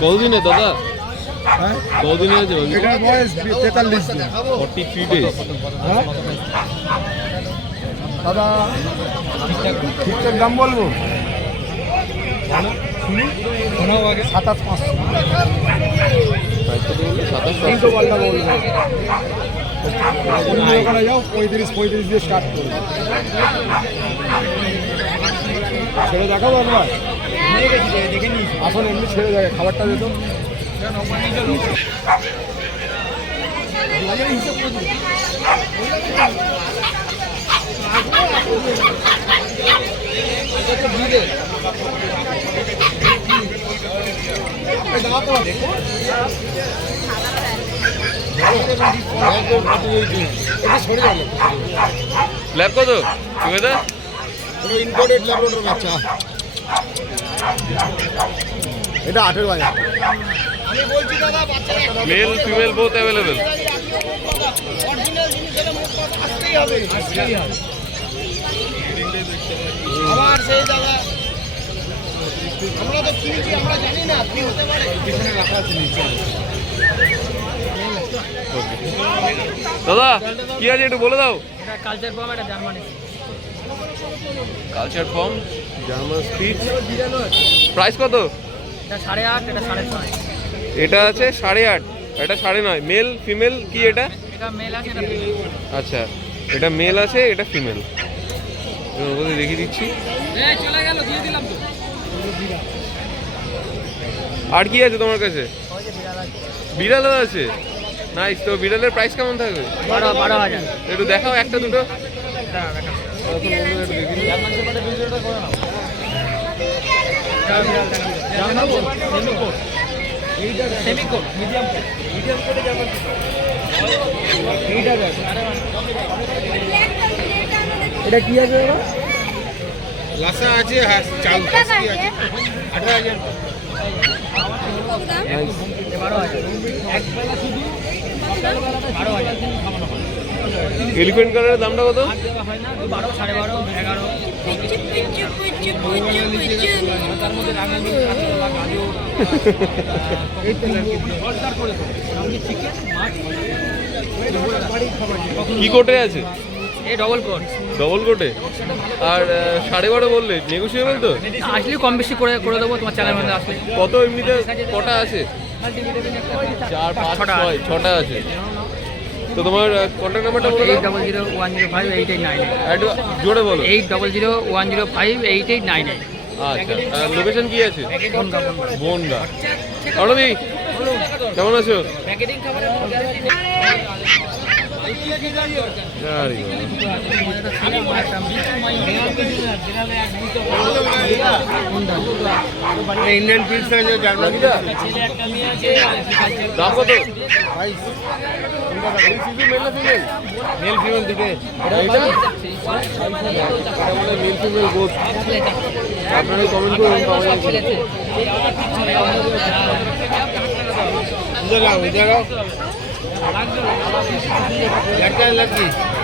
কতদিনে দাদা? হ্যাঁ কতদিনে আছে? এটার বয়স 43 দিন। 43 days। হ্যাঁ দাদা ঠিকঠাক দাম বলবো? 27,500। তিনশো পাল্টা বলবো। অন্য দোকানে যাও 35 দিয়ে স্টার্ট করবো। ছেড়ে দেখাবো একবার? আসুন এমনি ছেড়ে দেখে খাবারটা দিত। ল্যাব কত সুমেদা? ইম্পোর্টেড ল্যাবরেটরি বাচ্চা, এটা 18,000। Male female both available. আবার সেই দাদা আমরা তো কিনেছি, আমরা জানি না কি হতে পারে। পিছনে রাখা আছে নিচে। দাদা কি আছে একটু বলে দাও। এটা কালচার ফর্ম, এটা Germany. Culture form German speech. Price কত? এটা 8.5, এটা 6.5। এটা আছে 8.5, এটা 9.5। মেল ফিমেল কি এটা? এটা মেল আছে, এটা ফিমেল। আচ্ছা এটা মেল আছে, এটা ফিমেল। দেখিয়ে দিচ্ছি। চলে গেল, দিয়ে দিলাম তো। আর কি আছে তোমার কাছে? বিড়ালও আছে। নাইস। তো বিড়ালের প্রাইস কেমন থাকবে? 12,000। একটু দেখাও একটা দুটো। এটা কি আছে? লাসা আছে, চাল আছে। 18,000। এলিফ্যান্ট কালারের দামটা কত? 12, 12.5, 11। তার মধ্যে রাঙালি, কাঁচকলা, গাজর, চিকেন, মাছ। কি কোটে আছে? এই ডবল কোট। ডবল কোটে। আর 12.5 বললে নেগোসিয়েবল তো? আসলে কম বেশি করে দেবো তোমার চ্যানেল মধ্যে আসলে। কত এমনিতে কটা আছে? 4, 5, 6টা আছে। তো তোমার কন্ট্যাক্ট নাম্বারটা বলো। 8001058898। একটু জোরে বলো। 8001058898। আচ্ছা আর লোকেশন কি আছে? বনগা। অনদি কেমন আছো? প্যাকেটিং খাবারের কোনো গ্যারান্টি নেই। ইন্ডিয়ান পিস আছে, জার্মানি। দাম কত? মেল ফিমেল দুটো। Male female both. আপনারা কমেন্ট করুন পাওয়া যাবে।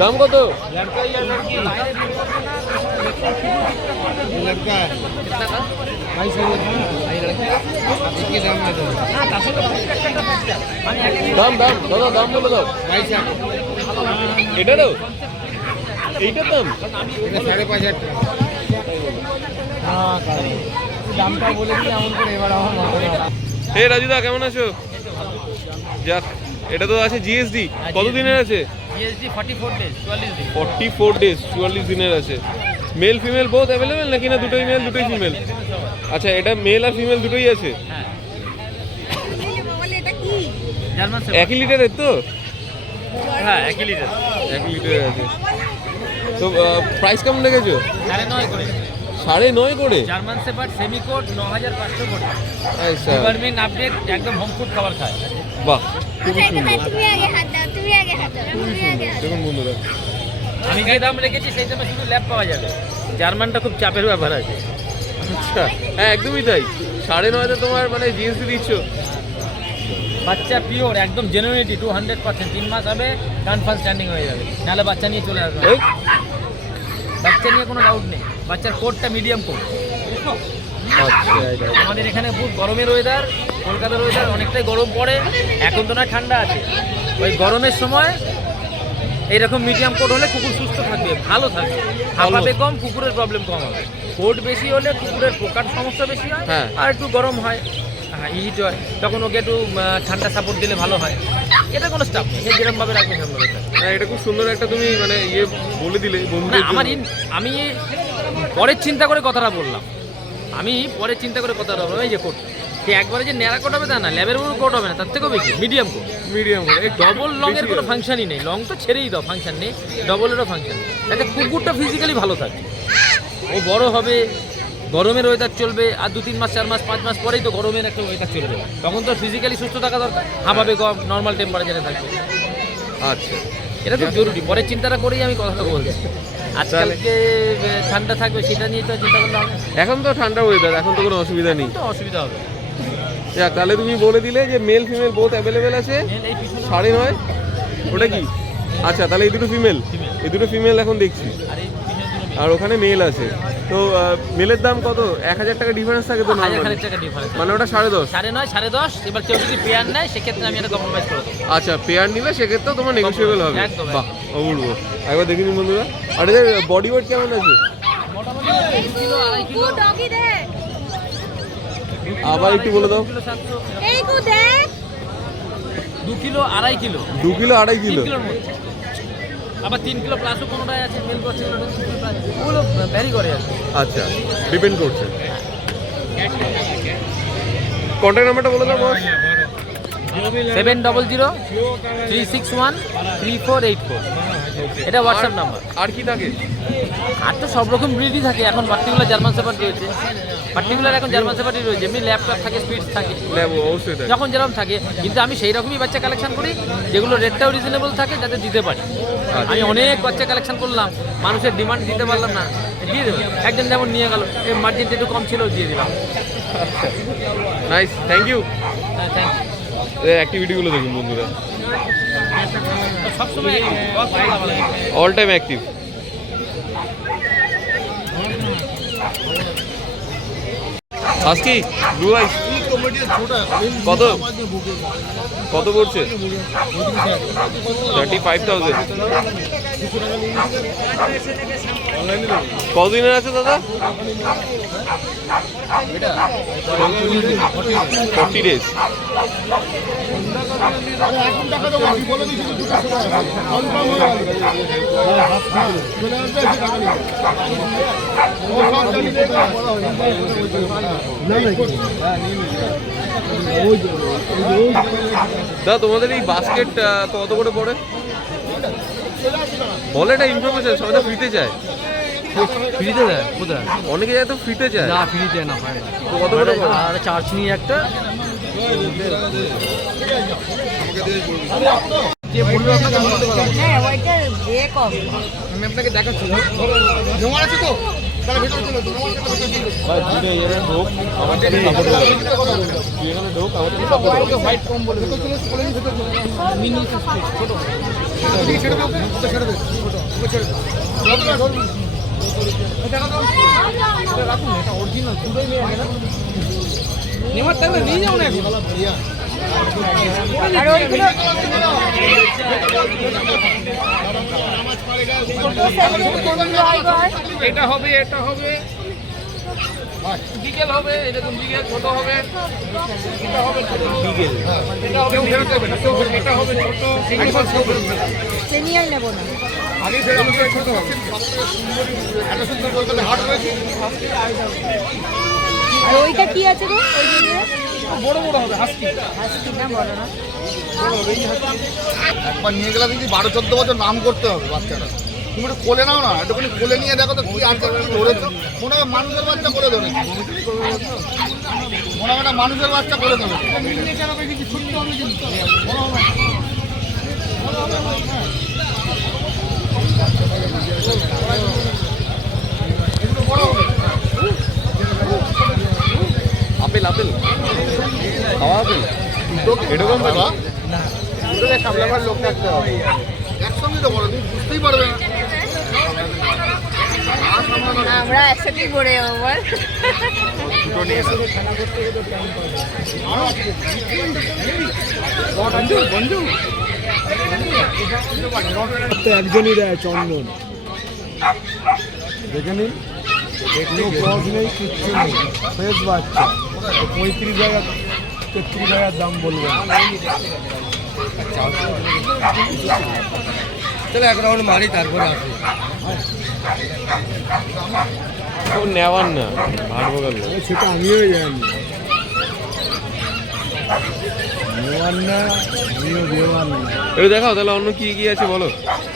দাম কত? দাম দাম দাদা দাম বলে দাও। এটারও এইটার দাম? 5,500 টাকা। দামটা বলে দিলে এমন করে এবার আমার হে রাজুদা কেমন আছো? যাক এটা তো আছে জিএসডি। কতদিনের আছে? জিএসডি 44 ডেজ, 44 দিন। 44 ডেজ, 44 দিনের আছে। মেল ফিমেল বোথ অ্যাভেলেবেল নাকি না দুটোই মেল দুটোই ফিমেল? আচ্ছা এটা মেল আর ফিমেল দুটোই আছে। হ্যাঁ। জার্মান 1 লিটারের তো? হ্যাঁ 1 লিটার। 1 লিটারের আছে। তো প্রাইস কেমন লেগেছে? 9.5 করে। 9.5 করে? জার্মান শেপার্ড সেমি কোট 9,500 করে। আচ্ছা গভর্নমেন্ট আপডেট, একদম হোম ফুড খাবার খায়। বাহ খুবই সুন্দর। তুমি আগে হাত দাও, তুমি আগে হাত দাও, খুবই তুমি আগে সুন্দর। দেখুন বন্ধুরা আমি যে দাম রেখেছি সেই দামে শুধু ল্যাব পাওয়া যাবে। জার্মানটা খুব চাপের ব্যাপার আছে। আচ্ছা হ্যাঁ একদমই তাই। 9.5 তোমার মানে জিএসটি দিচ্ছ। বাচ্চা পিওর একদম জেনুইনিটি 200%। 3 মাস হবে কনফার্ম স্ট্যান্ডিং হয়ে যাবে, নাহলে বাচ্চা নিয়ে চলে আসবে। বাচ্চা নিয়ে কোনো ডাউট নেই। বাচ্চার কোটটা মিডিয়াম কোট। আচ্ছা আমাদের এখানে খুব গরমের ওয়েদার, কলকাতার ওয়েদার অনেকটাই গরম পড়ে, এখন তো না ঠান্ডা আছে। ওই গরমের সময় এইরকম মিডিয়াম কোট হলে কুকুর সুস্থ থাকবে, ভালো থাকবে, হাঁপাবে কম, কুকুরের প্রবলেম কম হবে। কোট বেশি হলে কুকুরের পোকার সমস্যা বেশি হয়, হ্যাঁ। আর একটু গরম হয়, হিট হয়, তখন ওকে একটু ঠান্ডা সাপোর্ট দিলে ভালো হয়। এটা কোনো স্টাফ নেই, যেরকমভাবে রাখবে সেরকমভাবে থাকবে। না, এটা খুব সুন্দর একটা তুমি মানে ইয়ে বলে দিলে না বন্ধুদের আমার জন্য। আমি পরের চিন্তা করে কথাটা বললাম, আমি পরের চিন্তা করে কথাটা বললাম। এই যে কোট, সে একবারে যে ন্যাড়া কোট হবে তা না, ল্যাবের উপর কোট হবে না, তার থেকেও বেশি মিডিয়াম কোট। মিডিয়াম করে এই ডবল লংয়ের বেশি কোনো হবে। ফাংশনই নেই, লং তো ছেড়েই দাও, ফাংশন নেই, ডবলেরও ফাংশন নেই। যাতে কুকুরটা ফিজিক্যালি ভালো থাকে, ও বড় হবে, গরমের ওয়েদার চলবে, আর 2-3 মাস 4 মাস 5 মাস পরেই তো গরমের একটা ওয়েদার চলবে, তখন তো ফিজিক্যালি সুস্থ থাকা দরকার, হাঁপাবে কম, নর্মাল টেম্পারেচারে থাকবে। আচ্ছা এটা খুব জরুরি, পরের চিন্তাটা করেই আমি কথাটা বলছি। আজকালকে ঠান্ডা থাকবে সেটা নিয়ে তো চিন্তা করলে হবে, এখন তো ঠান্ডা ওয়েদার, এখন তো কোনো অসুবিধা নেই। তো অসুবিধা হবে। যাক, তাহলে তুমি বলে দিলে যে মেল ফিমেল বোথ অ্যাভেলেবেল আছে। এই পিছনে 9.5 ওটা কি? আচ্ছা, তাহলে এই দুটো ফিমেল, এই দুটো ফিমেল এখন দেখছি, আর এই পিছনে দুটো আর ওখানে মেল আছে। তো মেলের দাম কত? 1000 টাকা ডিফারেন্স থাকে তো 1000 নর্মালি, খানিক টাকা ডিফারেন্স, মানে ওটা 9.5। 9.5 10.5। এবার কেউ যদি পেয়ার নেয় সেক্ষেত্রে আমি এটা কম্প্রোমাইজ করে দেবো। আচ্ছা, পেয়ার নিলে সেক্ষেত্রে তোমার নেগোসিয়েবল হবে। একদম, বাহ, অপূর্ব। একবার দেখে নিন বন্ধুরা। আর এদের বডি ওয়েট কেমন আছে? মোটামুটি 2 কিলো 2.5 কিলো, ডগি দে আবার একটু বলে দাও। 2 কিলো 700, এই কু দেখ 2 কিলো 2.5 কিলো, 2 কিলো 2.5 3 কিলো। কিলোর মধ্যে। আবার 3 কিলো প্লাসও কোনোটাই আছে, মেল করছে কোনোটা 3 কিলো প্লাস, ওগুলো ভ্যারি করে আছে। আচ্ছা, ডিপেন্ড করছে। কন্ট্যাক্ট নাম্বারটা বলে দাও বস। 700-361-3484, এটা হোয়াটসঅ্যাপ নাম্বার। আর কি থাকে? আর তো সব রকম ব্রিডই থাকে এখন, পার্টিকুলার জার্মান শেপার্ড রয়েছে, পার্টিকুলার এখন জার্মান শেপার্ডই রয়েছে, এমনি ল্যাপটপ থাকে, স্পিড থাকে, ল্যাব অবশ্যই থাকে। যখন যেরকম থাকে। কিন্তু আমি সেই রকমই বাচ্চা কালেকশন করি যেগুলো রেটটাও রিজনেবল থাকে, যাতে দিতে পারি। আমি অনেক বাচ্চা কালেকশন করলাম, মানুষের ডিমান্ড দিতে পারলাম না, দিয়ে দেবো। একজন যেমন নিয়ে গেল, এই মার্জিনটা একটু কম ছিল, দিয়ে দিলাম। Nice, thank you. হ্যাঁ, থ্যাংক অ্যাক্টিভিটিগুলো দেখুন বন্ধুরা, ইউ। সবসময় অল টাইম অ্যাক্টিভ। আজকে ব্লু আইস কত কত পড়ছে? 35,000। কতদিনের আছে দাদা? 40 ডেজ। দাদা, তোমাদের এই বাস্কেট কত করে পড়ে? বলে এটা ইনফরমেশন, সবাই তো ফ্রিতে চায়। ফ্রিতে দেয় কোথায়? অনেকে যায় তো ফ্রিতে চায়। না, ফ্রিতে না হয় না, তো কত করে পড়ে? আর চার্জ নিয়ে একটা যে বলবে আপনাকে আমি বলতে পারবো না। হ্যাঁ ওইটা এ কম আমি আপনাকে দেখাচ্ছি। জমা আছে তো তাহলে ভেতরে চলে তো জমা আছে তো ভেতরে চলে। ভাই দুটো এখানে ঢোক, আমার সাথে সাপোর্ট করবে। তুই এখানে ঢোক, আমার সাথে সাপোর্ট করবে। হোয়াইট কম বলে ভেতরে চলে চলে নি ভেতরে চলে। মিনি ছোট। ঠিক ছেড়ে দাও, ওটা ছেড়ে দে, ওটা ছেড়ে দে। ধরবে ধরবে। দেখা দাও। এটা রাখুন, এটা অরিজিনাল পুরোই নিয়ে গেল। নেওয়ার টাইমে নিয়ে যাও না এখন। আর ওইগুলো এটা হবে, এটা হবে, বিকেল হবে, এরকম বিকেল ছোট হবে, এটা হবে ছোট বিকেল, এটা হবে ফেরত দেবে না, এটা হবে ছোট, একবার সব ফেরত দেবে। সিনিয়র নেব না আগে ছেড়ে আমাকে ছোট হবে। এত সুন্দর কলকাতায় হাট হয়েছে। আর ওইটা কি আছে গো ওই জিনিসটা বড় বড় হবে হাস্কি। হাসকি না বড় না একবার নিয়ে গেলে যদি 12-14 বছর নাম করতে হবে বাচ্চারা। তুমি একটু কোলে নাও না, একটুখানি কোলে নিয়ে দেখো তো কি আছে ধরেছো। মনে হয় মানুষের বাচ্চা করে ধরেছে, মনে হয় একটা মানুষের বাচ্চা করে ধরেছে। এগুলো বড় হবে। আপেল আপেল খাওয়া আপেল এরকম বাবা দুটোকে সামলাবার লোক থাকতে হবে। একসঙ্গে তো বড়, তুমি বুঝতেই পারবে না। আমরা একসাথেই পড়ে যাবো বল। দুটো নিয়ে নাও। তো একজনই দেয় চন্দন, দেখে নিন, কোনো ক্রস নেই, কিচ্ছু নেই, ফ্রেশ বাচ্চা। 35,000 33,000 দাম বলবেন। চলো এক রাউন্ড মারি তারপরে আসি। ও নেওয়ার না, ভাড়বো গেল। সেটা আমিও জানি, নেওয়ার না, আমিও দেওয়ার না। একটু দেখাও তাহলে অন্য কি কি আছে বলো।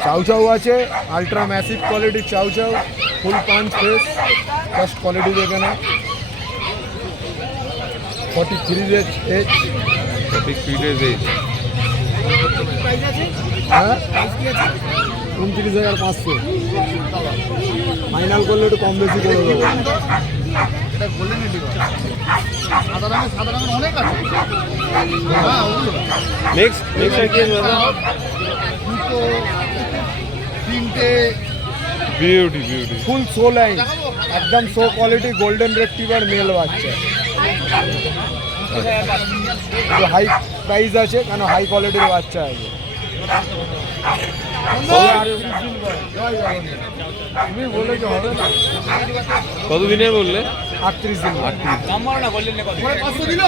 চাউ চাউ আছে, আলট্রা ম্যাসিভ কোয়ালিটির চাউ চাউ, ফুল পাঞ্চ ফ্রেশ, ফার্স্ট কোয়ালিটি দেখে না। 43 এজ, টপিক ফিডেজ এই হ্যাঁ 29,500। ফাইনাল করলে একটু কম বেশি করে দেবো। এটা গোল্ডেন রিট্রিভার। সাদা রঙের অনেক আছে। হ্যাঁ, ওগুলো। নেক্সট আর কি আছে দাদা? দুটো, তিনটে, বিউটি ফুল শো লাইন, একদম show quality golden retriever male বাচ্চা। একটু হাই প্রাইস আছে, কেন হাই কোয়ালিটির বাচ্চা আছে। তুমি বলেছো হবে না, কত দিনের বললে? 38 দিন। 38। পরে 500 দিল?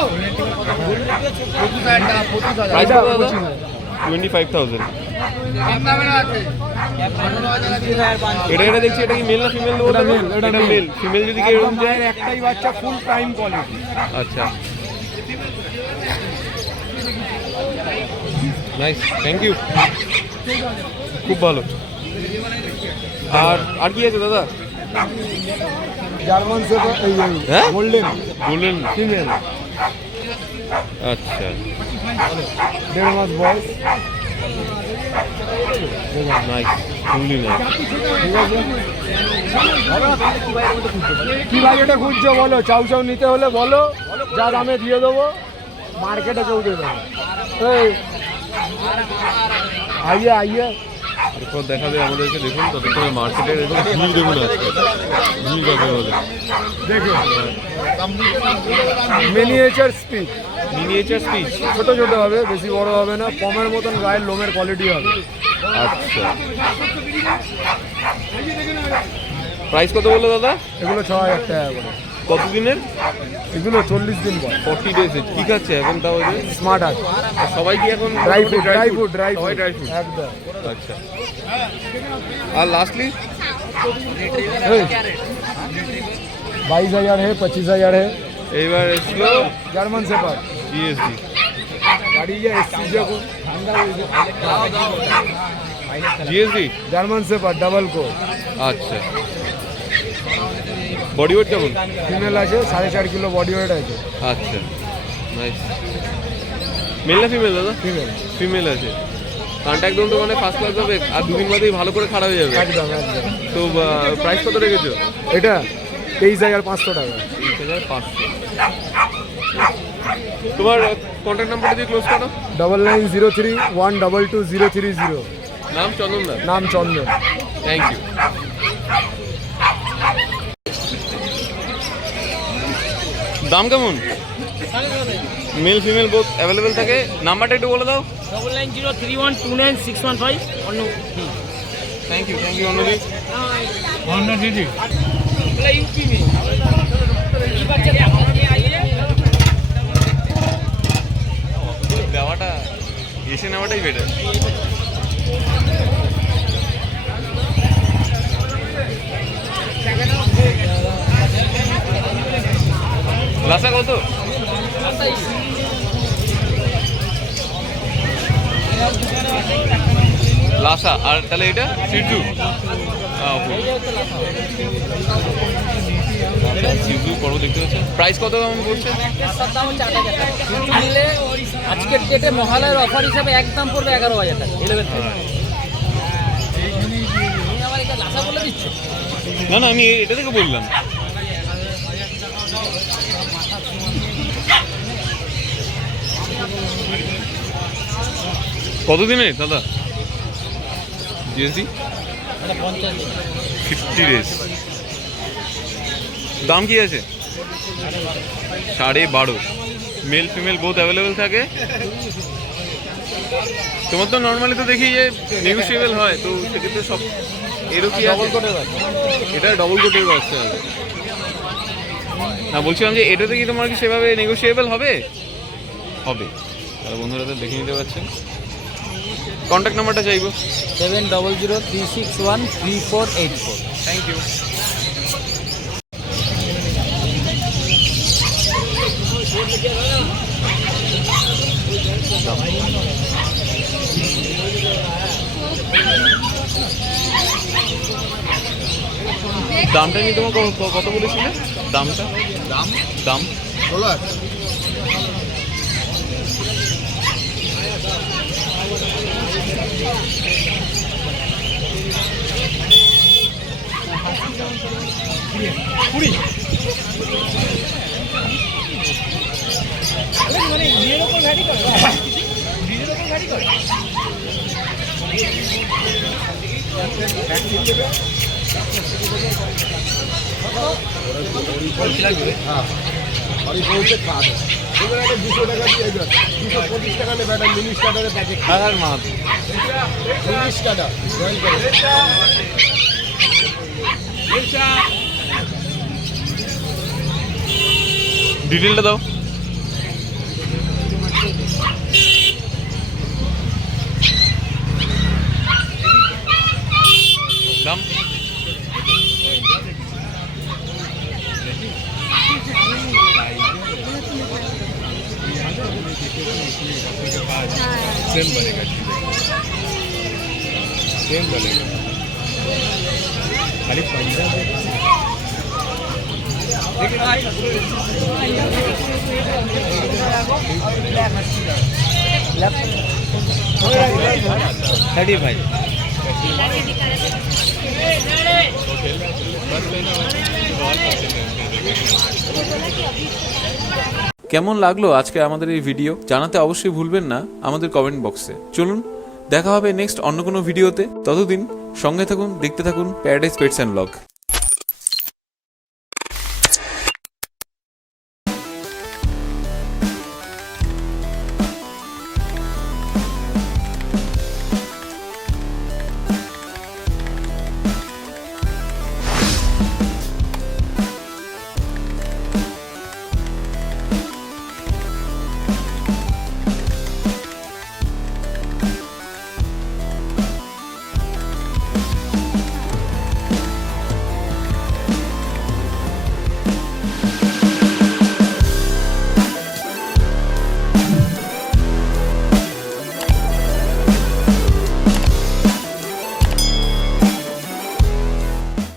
25,000 টাকা, 25,000। প্রাইস এটা কত দাদা? বলছি না। 25,000। কম দামে না আছে। এটা দেখছি, এটা কি মেল না ফিমেল দেবো? এটা male, এটা এটা male। মেল। ফিমেল যদি কি একদম এরকম যায়? মায়ের একটাই বাচ্চা, ফুল প্রাইম কোয়ালিটি। আচ্ছা, নাইস, থ্যাংক ইউ, খুব ভালো। আর কি আছে দাদা? জার্মান শেফার্ড, এই হ্যাঁ? গোল্ডেন গোল্ডেন, ফিমেল, আচ্ছা, 1.5 মাস বয়স। নাইস, খুবই নাইস। ঠিক আছে, কি বাজেটে খুঁজছো বলো? চাউ চাউ নিতে হলে বলো, যা দামে দিয়ে দেবো, মার্কেটে কেউ দেবে না। এই আইয়ে এরপর দেখা যায় আমাদেরকে, দেখুন ততক্ষণে মার্কেটে দেখুন ভিড়, দেখুন আজকে ভিড় কাকে বলে। দেখে মিনিয়েচার স্পিড, মিনিয়েচার স্পিচ। ছোট ছোট হবে, বেশি বড় হবে না, পমের মতন গায়ের লোমের কোয়ালিটি হবে। আচ্ছা, প্রাইস কত বললো দাদা? এগুলো 6,000 টাকা করে। কত দিনের? এগুলো 40 দিন পর। 40 ডেজ। কি খাচ্ছে এখন তাও? স্মার্ট আছে, সবাই কি এখন ড্রাই ফ্রুট, সবাই ড্রাই ফ্রুট। একদম। আচ্ছা, আর লাস্টলি 22,000 है, 25,000 है। এইবার এসলো জার্মান শেফার্ড জিএসডি। গাড়ি যে এসছি যখন ঠান্ডা হয়েছে, GSD, German shepherd double coat, আচ্ছা। বডি ওয়েট কেমন? ফিমেল আছে, 4.5 কিলো বডি ওয়েট আছে। আচ্ছা, নাইস। মেল না ফিমেল দাদা? ফিমেল, ফিমেল আছে। কন্ট্যাক্ট দোন দোকানে ফার্স্ট ক্লাস হবে, আর দুদিন বাদেই ভালো করে খারাপ হয়ে যাবে। একদম একদম। তো প্রাইস কত রেখেছো? এটা 23,500 টাকা। 23,500। তোমার কন্ট্যাক্ট নাম্বারটা দিয়ে ক্লোজ করো। 9903122030। নাম চন্দন দা। নাম চন্দন। Thank you. দাম কেমন? মেল ফিমেল বোথ অ্যাভেলেবেল থাকে। নাম্বারটা একটু বলে দাও। 9903129615 অন্য। থ্যাংক ইউ অন্যদি। দেওয়াটা এসে নেওয়াটাই বেটার। লাসা কত? লাসা। আর তাহলে এটা সিজু। সিজু বড় দেখতে পাচ্ছেন। প্রাইস কত কেমন পড়ছে? আজকের ডেটে মহালয়ের অফার হিসাবে একদম পড়বে 11,000 টাকা। 11 থেকে। আমার এটা লাসা বলে দিচ্ছ? না না, আমি এটা থেকে বললাম। কত দিনের দাদা জিএসডি? 50 দিন। 50 ডেজ। দাম কি আছে? 12.5। মেল ফিমেল বোথ অ্যাভেলেবেল থাকে। তোমার তো নর্মালি তো দেখি যে নেগোশিয়েবল হয়, তো সেক্ষেত্রে সব এরও কি আছে? এটা ডবল কোটের বাচ্চা আছে। না বলছিলাম যে এটাতে কি তোমার কি সেভাবে নেগোশিয়েবল হবে? হবে। তাহলে বন্ধুরা তো দেখে নিতে পারছেন। কন্ট্যাক্ট নাম্বারটা চাইবো। 7003613484। Thank you. দামটা নিয়ে তোমার কত বলেছিলে? দামটা দাম দাম 16,000। হ্যাঁ অনেক বলছে কাজ এবার একটা 200 টাকা দিয়ে দেবে, 225 টাকা নেবে একটা মিনি স্টার্টারের প্যাকেট। হাজার মাছ মিনি স্টার্টার জয়েন করে ডিটেলটা দাও। দাম सेम बनेगा, सेम बनेगा, खाली पंजाब কেমন লাগলো আজকে আমাদের এই ভিডিও জানাতে অবশ্যই ভুলবেন না আমাদের কমেন্ট বক্সে। চলুন দেখা হবে নেক্সট অন্য কোনো ভিডিওতে। ততদিন সঙ্গে থাকুন, দেখতে থাকুন প্যারাডাইস পেটস অ্যান্ড ব্লগ।